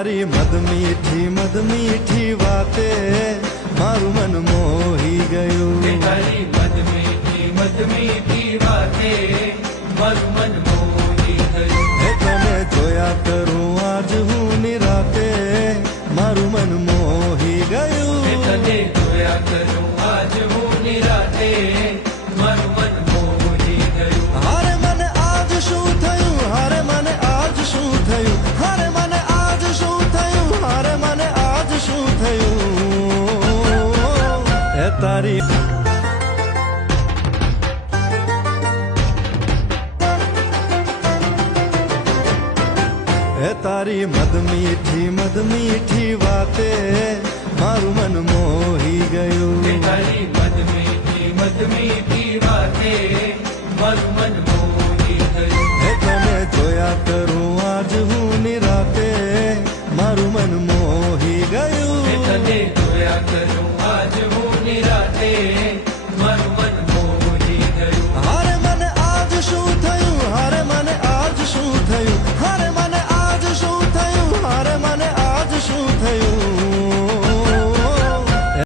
તારી મદ મીઠી વાતે મારું મન મોહી ગયું. તારી મદ મીઠી વાતે મારું મન મોહી ગયું. તને જોયા કરું આજ હું નિરાતે મારું મન મોહી ગયું. તને જોયા કરું આજ હું નિરાતે મારું મન મોહી ગયું. હારે મને આજ શું થયું, હારે મને આજ શું થયું, હારે મને આજ શું થયું, હારે મને આજ શું થયું. એ તારી તારી મદ મીઠી વાતે મારું મન મોહી ગયું. તારી મદ મીઠી વાતે મારું મન મોહી ગયું. તને જોયા કરું આજ હું નિરાતે મારું મન મોહી ગયું. તને જોયા કરું આજ હું નિરાતે